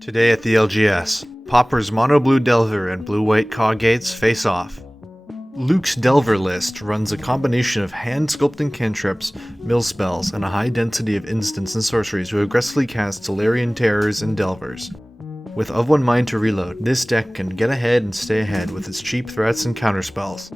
Today at the LGS, Pauper's Mono Blue Delver and Blue-White Caw-Gates face off. Luke's Delver list runs a combination of hand-sculpting cantrips, mill spells, and a high density of instants and sorceries to aggressively cast Solarian Terrors and Delvers. With Of One Mind to reload, this deck can get ahead and stay ahead with its cheap threats and counterspells.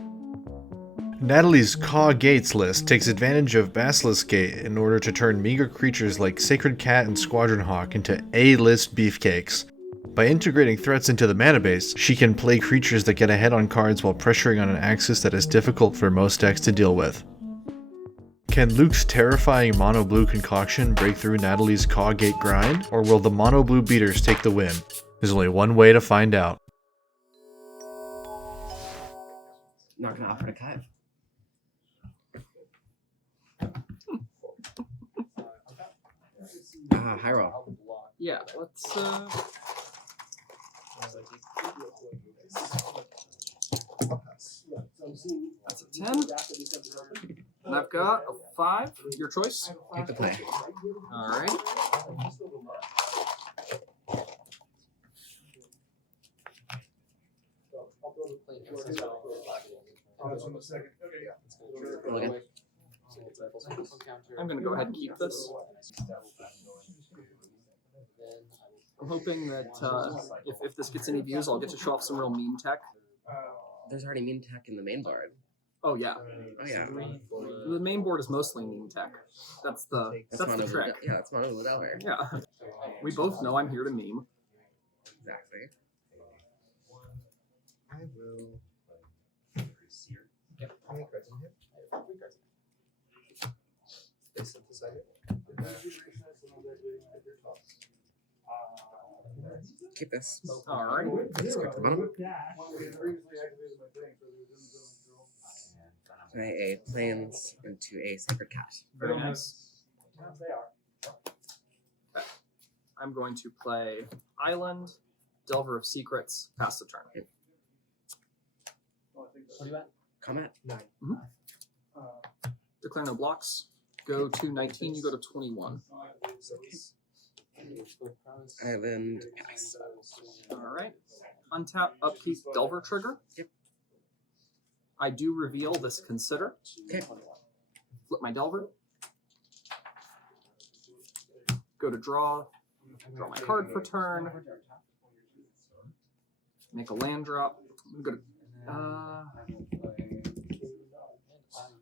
Natalie's Caw-Gates list takes advantage of Basilisk Gate in order to turn meager creatures like Sacred Cat and Squadron Hawk into A-list beefcakes. By integrating threats into the mana base, she can play creatures that get ahead on cards while pressuring on an axis that is difficult for most decks to deal with. Can Luke's terrifying mono blue concoction break through Natalie's Caw-Gate grind, or will the mono blue beaters take the win? There's only one way to find out. Not gonna offer to cut. High roll. Yeah, let's that's a 10. And I've got a 5. Your choice. Take the play. Alright. I'm gonna go ahead and keep this. I'm hoping that if this gets any views, I'll get to show off some real meme tech. There's already meme tech in the main board. Oh yeah. Oh yeah. The main board is mostly meme tech. That's the trick. Yeah, that's Mono Blue Delver. Yeah. We both know I'm here to meme. Exactly. I will. Keep this. Alright. Discard the bottom. Play a plains into a Sacred Cat. Very nice. Okay. I'm going to play Island, Delver of Secrets, pass the turn. Yep. What are you at? Combat. 9. Declare no blocks. Go to 19, you go to 21. Island. Pass. Alright. Untap, upkeep, Delver trigger. Yep. I do reveal this consider. Okay. Flip my Delver. Go to draw. Draw my card for turn. Make a land drop. I'm gonna go to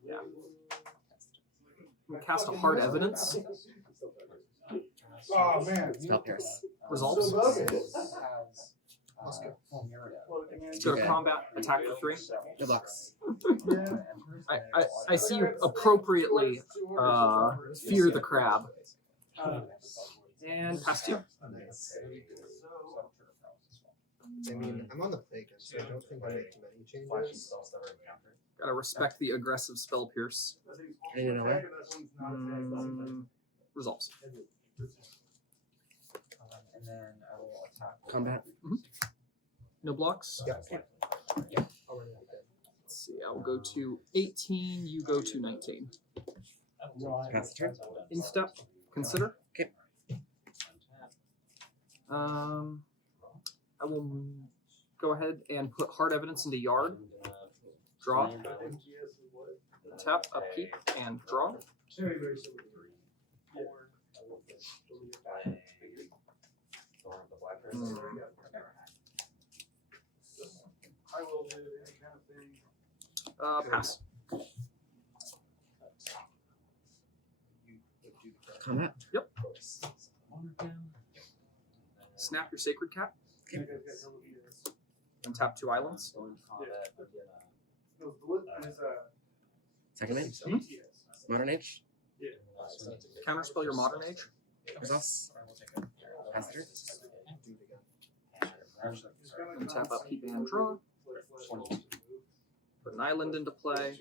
yeah. I'm gonna cast a Hard Evidence. Oh man. Spell Pierce. Resolves. Let's Go to combat, attack for 3. No blocks. I see you appropriately fear the crab. And pass to you. I mean, I'm on the play again, so I don't think I make too many changes. Gotta respect the aggressive spell pierce. You know Resolves. And then I will attack. Combat. No blocks. Yeah. Let's see, I'll go to 18, you go to 19. Pass the turn. Instep, consider. Okay. I will go ahead and put Hard Evidence into Yard. Draw. Tap, upkeep, and draw. Pass. Combat. Yep. Snap your Sacred Cat. Okay. And tap 2 islands. Second Age. Modern Age. Counterspell your Modern Age. Resolves. Pass the turn. And tap upkeep and draw. Put an island into play.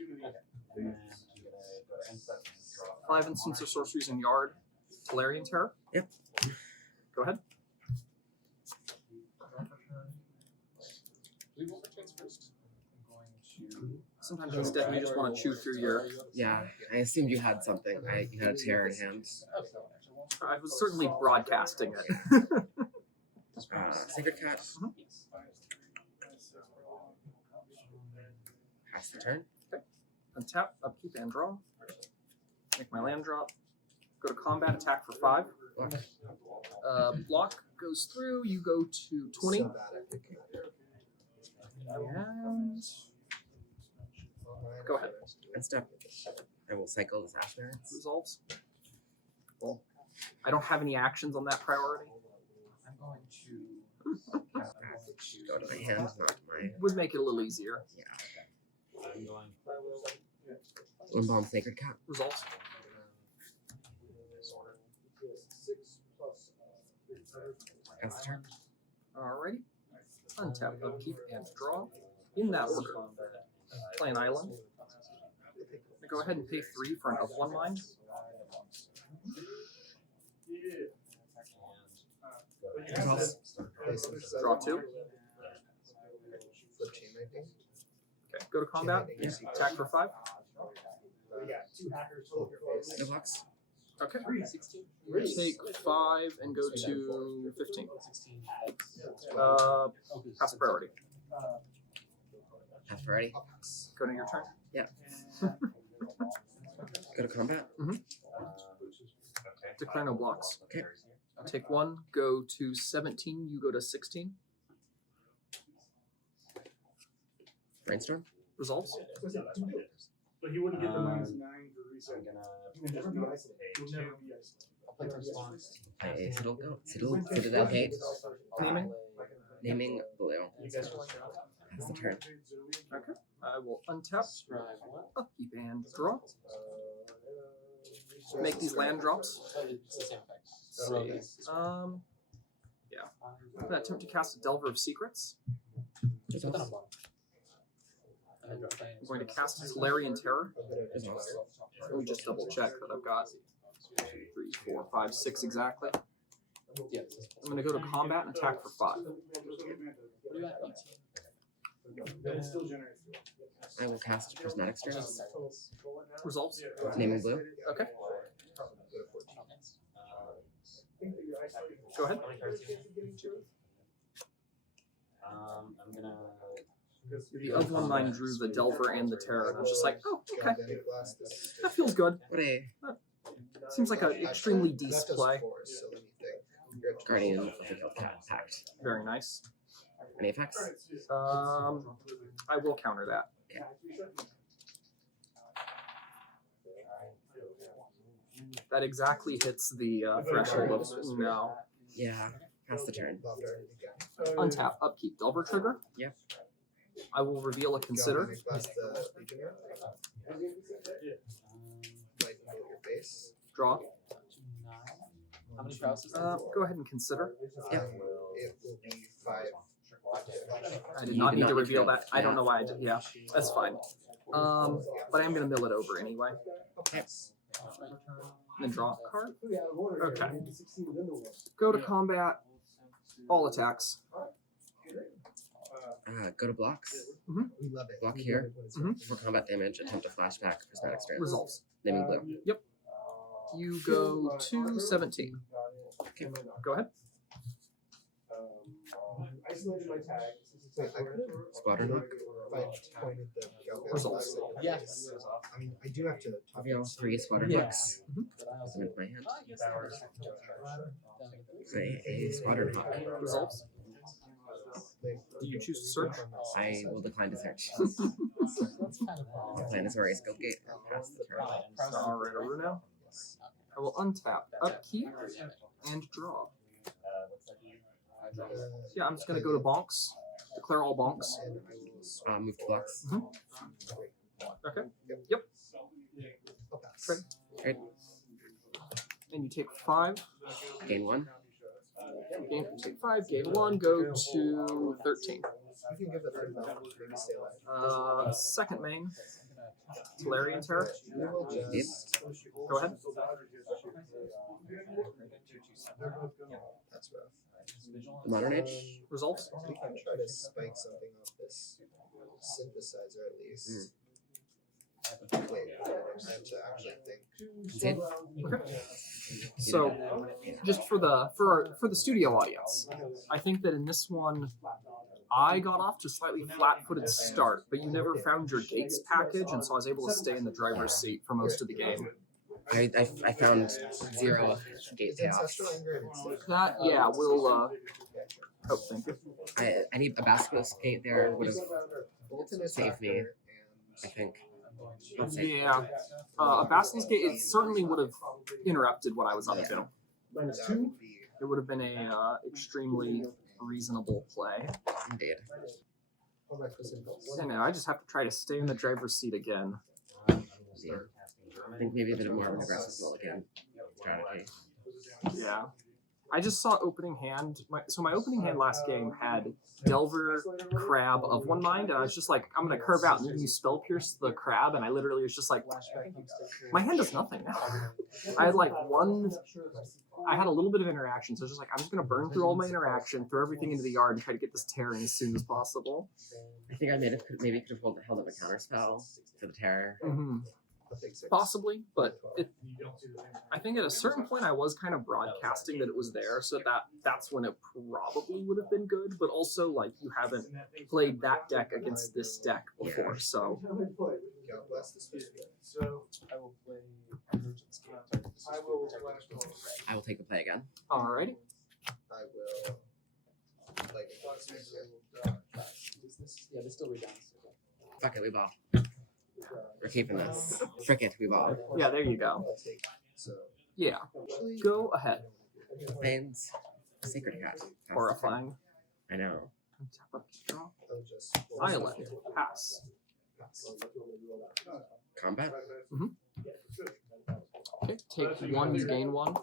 5 instants of sorceries in Yard. Solarian Terror. Yep. Go ahead. Sometimes instead you just want to chew through your... Yeah, I assumed you had something. You had a terror in hand. I was certainly broadcasting it. Sacred Cat. Pass the turn. Untap, upkeep, and draw. Make my land drop. Go to combat, attack for 5. Block. Block goes through. You go to 20. So bad at picking up. And go ahead. And step. I will cycle this Ash Barrens. Resolves. Well, I don't have any actions on that priority. I'm going to Go to my hand, not my. Would make it a little easier. Yeah. I'm going Limbalm Sacred Cat. Resolves. Pass the turn. Alrighty. Untap, upkeep, and draw. In that order. Play an island. Go ahead and pay 3 for an of 1 mine. Resolves. Draw 2. Flip chain lightning. Okay, go to combat. Yeah. Attack for 5. No blocks. Okay. Take 5 and go to 15. Pass priority. Pass priority. I'll pass. Go to your turn. Yeah. Go to combat. Declare no blocks. Okay. Take 1, go to 17, you go to 16. Brainstorm. Resolves. But he wouldn't get the -9 for I'm reset. gonna He would never be isolated. He would never be isolated. play response. Play a Citadel Gate. Naming. Naming blue. You guys are Pass the turn. Okay. I will untap, Scribe 1. upkeep, and draw. Make these land drops. It's the same effect. See. Yeah. I'm gonna attempt to cast a Delver of Secrets. Within a block. And then drop I'm going to cast Solarian Terror. Resolves. Let me just double check that I've got 2, 3, 4, 5, 6 exactly. Yeah, I'm going to go to combat and attack for 5. what do you got? 18. But it still generates. I will cast Prismatic Strands. Resolves. Naming blue. Okay. Go ahead. I'm gonna. The of 1 mine drew the Delver and the Terror, and I was just like, oh, okay. Galvanic Blast is- That feels good. What a Seems like an extremely decent That does play. 4, so let me think. You're at 12. Guardian of the Guild Pact. Very nice. Any effects? I will counter that. That exactly hits the threshold of no. Yeah. Pass the turn. Bob Darn again. Untap, upkeep, Delver trigger. Yep. I will reveal a consider. Galvanic Blast the Legionnaire. Lightning bolt your face. Draw. 9. How many sprouts? Go ahead and consider. Yeah. It will be 5. I did You not did need not to need reveal to. that. I don't know why I did. Yeah, that's fine. But I'm gonna mill it over anyway. Then draw a card. Okay. Go to combat. All attacks. Go to blocks. We love it. Block We here. love it when it's Mhm. For combat damage, attempt to flashback Prismatic Strands. Resolves. Naming blue. Yep. You go to 17. Go ahead. Isolated my tag. Wait, I could have Squadron Hook. if I pointed the Galvanic Results. Blast at your Yes. face. I mean, I do have to top Reveal it. 3 Squadron Yeah. Hooks. Submit my hand. Yes. Play a Squadron Hawk. Results. Like, Do you choose to search? I will decline to search. That's kind of Planetary Guild-Gate. Pass the turn. Alright, Aruno. I will untap, upkeep, and draw. Yeah, I'm just gonna go to bonks. Declare all bonks. and I will Move to blocks. Okay. Yep. Yep. I'll pass. Great. Great. And you take 5. Gain 1. Take 5, gain 1, go to 13. You can give it a no, maybe stay alive. Second main. Solarian Terror. We will just. Go ahead. That's rough. Modern Age. Results. We can try to spike something off this synthesizer at least. Wait, I have to actually think. Concede? Okay. So, just for the studio audience, I think that in this one, I got off to a slightly flat-footed start, but you never found your gates package, and so I was able to stay in the driver's seat for most of the game. I found 0 gate Is Ancestral payoffs. Anger and Instinct? That, yeah, we'll, oh, thank you. I need a basilisk gate there would have Bolton saved me, Attacker I think. Let's see. Yeah. A basilisk gate, it certainly would have interrupted what I was up to. and that would be It would have been a extremely reasonable play. Indeed. And now I just have to try to stay in the driver's seat again. Yeah. I think maybe a bit more of an aggressive mulligan strategy. Yeah. I just saw opening hand. So my opening hand last game had Delver, Crab of one mind, and I was just like, I'm going to curve out and then you spell pierce the Crab, and I literally was just like, my hand does nothing now. I had like I had a little bit of interaction, so I was just like, I'm just going to burn through all my interaction, throw everything into the yard, and try to get this terror in as soon as possible. I think I maybe could have held up a counter spell for the terror. Mm-hmm. Possibly, but I think at a certain point I was kind of broadcasting that it was there, so that's when it probably would have been good. But also, like, you haven't played that deck against this deck before, so God bless the spirit. So I will play I will I will take the play again. alrighty. I will like Yeah, they still read down. Fuck it, we ball. We're keeping this. Frick it, we ball. Yeah, there you go. I'll take so Yeah, actually go ahead. Plains. Sacred Cat. Pass the turn. Horrifying. I know. Tap up, draw. I'll just Island. Pass. Combat? Okay, take one, you gain one.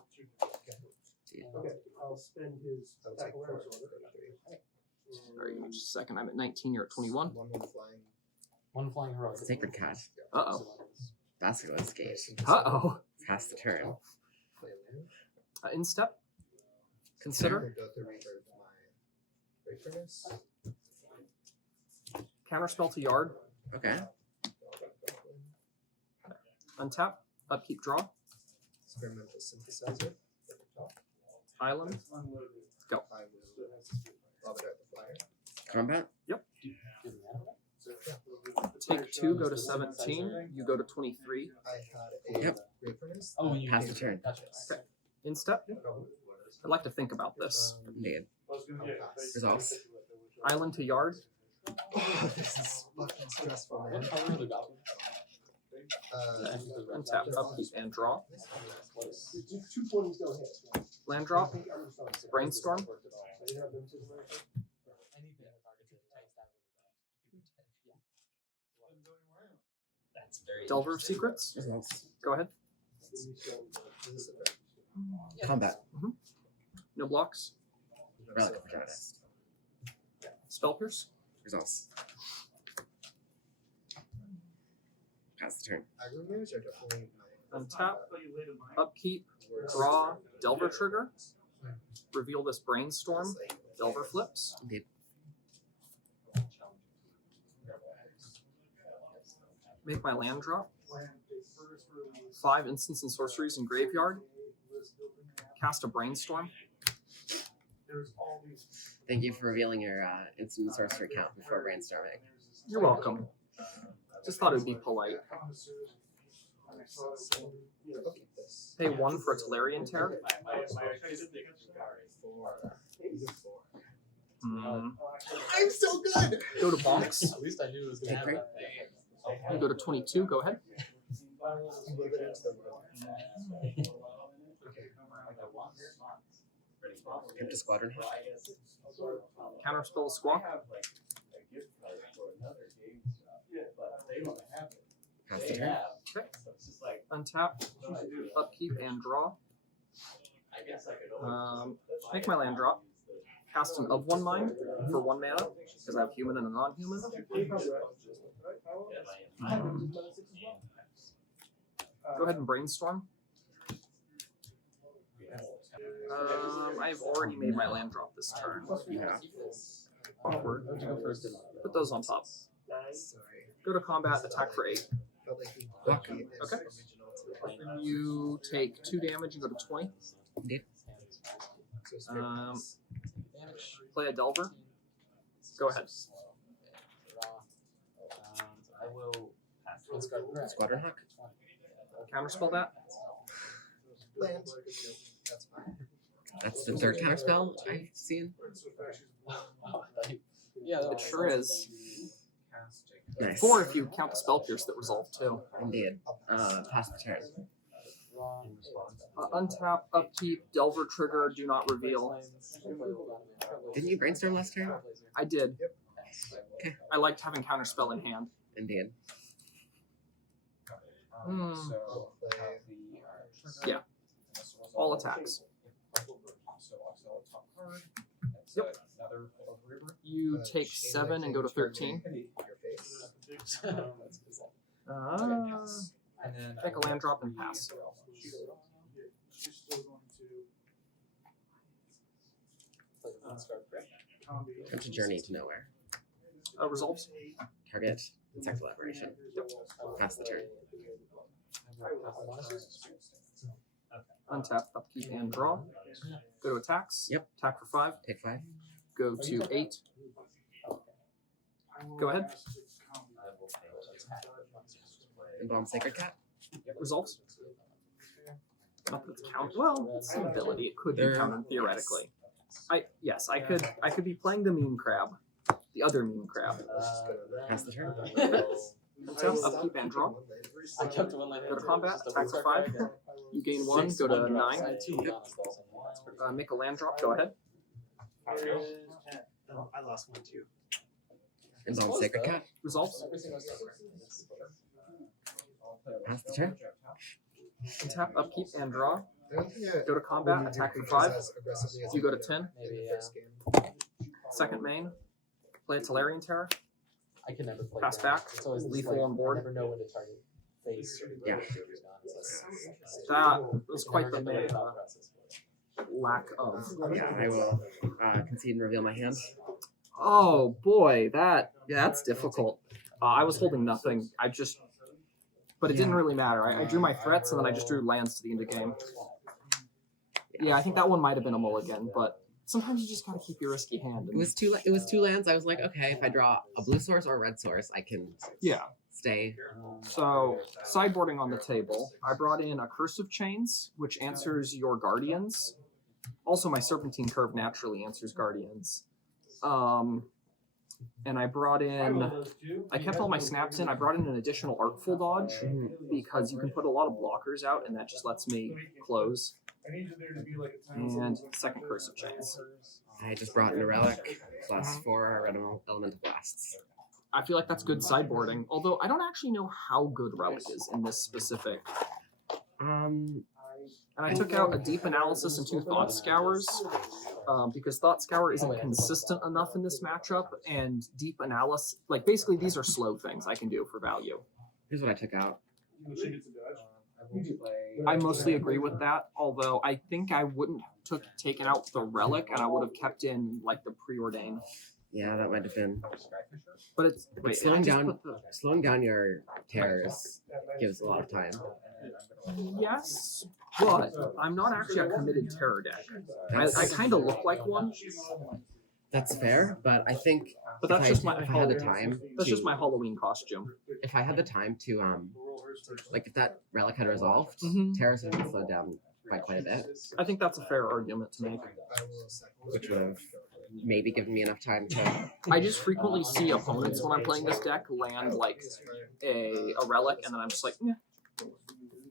Okay, I'll spend his I'll take tackle 4 range. Sorry, give me just a second. I'm at 19, you're at 21. One flying. One flying heroic. Sacred Cat. Uh-oh. Basilisk Gate. Uh-oh. Pass the turn. Play land. In step. Consider. Go to rebirth my Great Furnace. Counterspell to yard. Okay. Untap. Upkeep, draw. Experimental Synthesizer. At the top. Island. Go. I will lob it at the flyer. Combat? Take 2, go to 17. You go to 23. I had a Yep. Great Furnace. Oh, when you Pass the turn. Gotcha. Okay. In step. I'd like to think about this. Indeed. Pass. Results. Island to yard. Oh, this is fucking stressful, man. What color are the goblins? Untap, upkeep, and draw. 2 points go ahead. Land drop. Brainstorm. Delver of Secrets. Results. Go ahead. Is this a threat? Combat. No blocks. Relic of Protagonist. Spell pierce. Results. Pass the turn. Aggro moves are definitely my Untap. Upkeep. Draw. Delver trigger. Reveal this brainstorm. Delver flips. Indeed. Make my land drop. 5 instants and sorceries in graveyard. Cast a brainstorm. Thank you for revealing your instant sorcery count before brainstorming. You're welcome. Just thought it would be polite. Okay, this. Pay 1 for a Tolarian Tear. 4. Hmm. I'm so good! Go to Bonks. At least I knew it was gonna Okay, great. happen. You go to 22. Go ahead. Move it into the world. Empty Squadron. Counterspell Squawk. Pass the turn. Okay. Untap. Upkeep and draw. Make my land drop. Cast an of one mind for 1 mana because I have human and a non-human. Go ahead and brainstorm. I've already made my land drop this turn. Yeah. Awkward. How'd you go first? Put those on top. Sorry. Go to combat, attack for 8. Felt like the Fuck. key is Okay. original to the You take 2 damage and go to 20. Indeed. so spirit Um, box. Play a Delver. Go ahead. I will pass. Squadron Hawk. Counterspell that. Land. That's fine. That's the 3rd counterspell I've seen. Yeah, It sure is. Nice. 4 if you count the Spell Pierce that resolved too. Indeed. Pass the turn. Untap, upkeep, Delver trigger, do not reveal. Didn't you brainstorm last turn? I did. Okay. I liked having counterspell in hand. Indeed. Hmm. I'll play Yeah. All attacks. Yep. You take 7 and go to 13. your face. Make a land drop and pass. Come to Journey to Nowhere. Resolves. Target. Insect Collaboration. Pass the turn. Untap, upkeep, and draw. Go to attacks. Yep. Attack for 5. Take 5. Go to 8. Go ahead. Embalm Sacred Cat. Results. Not that it's count. Well, it's an ability. It could be There- counted theoretically. Yes, I could be playing the meme crab, the other meme crab. Pass the turn. Untap, upkeep, and draw. I kept one line. Go to combat. Attack for 5. You gain 1. Go to 9. Make a land drop. Go ahead. I lost one too. Embalm Sacred Cat. Results. Pass the turn. Untap, upkeep, and draw. I don't think I Go to combat. would do Attack for creatures 5. as aggressively as You I go to do 10. in the Maybe, first game. Second main. Play a Talarian Terror. I can never play Pass that. back. It's always this, Lethal like, on board. I never know when to target face or Yeah. That was quite the Never get main thought process for it. lack of. Yeah, I will concede and reveal my hand. Oh boy, that's difficult. I was holding nothing. But it didn't really matter. I drew my threats and then I just drew lands to the end of game. Yeah, I think that one might have been a mulligan, but sometimes you just gotta keep your risky hand. It was two lands. I was like, okay, if I draw a blue source or a red source, I can Yeah. stay. So sideboarding on the table, I brought in a Curse of Chains, which answers your Guardians. Also, my Serpentine Curve naturally answers Guardians. And I brought in, I kept all my snaps in. I brought in an additional Artful Dodge because you can put a lot of blockers out and that just lets me close. And second Curse of Chains. I just brought in a relic plus 4 elemental blasts. I feel like that's good sideboarding, although I don't actually know how good Relic is in this specific. And I took out a Deep Analysis and 2 Thought Scours because Thought Scour isn't consistent enough in this matchup, and Deep Analysis, like basically these are slow things I can do for value. Here's what I took out. I mostly agree with that, although I think I wouldn't taken out the Relic and I would have kept in like the Preordain. Yeah, that might have been. But it's wait, slowing I just down, put the, slowing down your terrors gives a lot of time. yes, but I'm not actually a committed terror deck. I kind of look like one, That's fair, but I think but that's if just I had the time. That's to, just my Halloween costume. If I had the time to like if that relic had resolved, Mhm. terrors would have been slowed down by quite a bit, I think that's a fair argument to make. I will second. which would have maybe given me enough time to. I just frequently see opponents when I'm playing this deck land like a relic, and then I'm just like, yeah.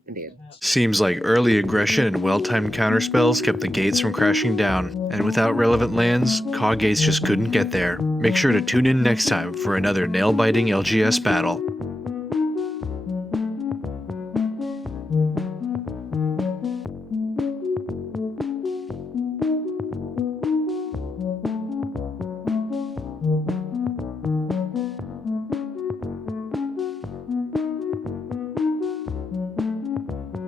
Indeed. Seems like early aggression and well-timed counterspells kept the gates from crashing down, and without relevant lands, Caw-Gates just couldn't get there. Make sure to tune in next time for another nail-biting LGS battle.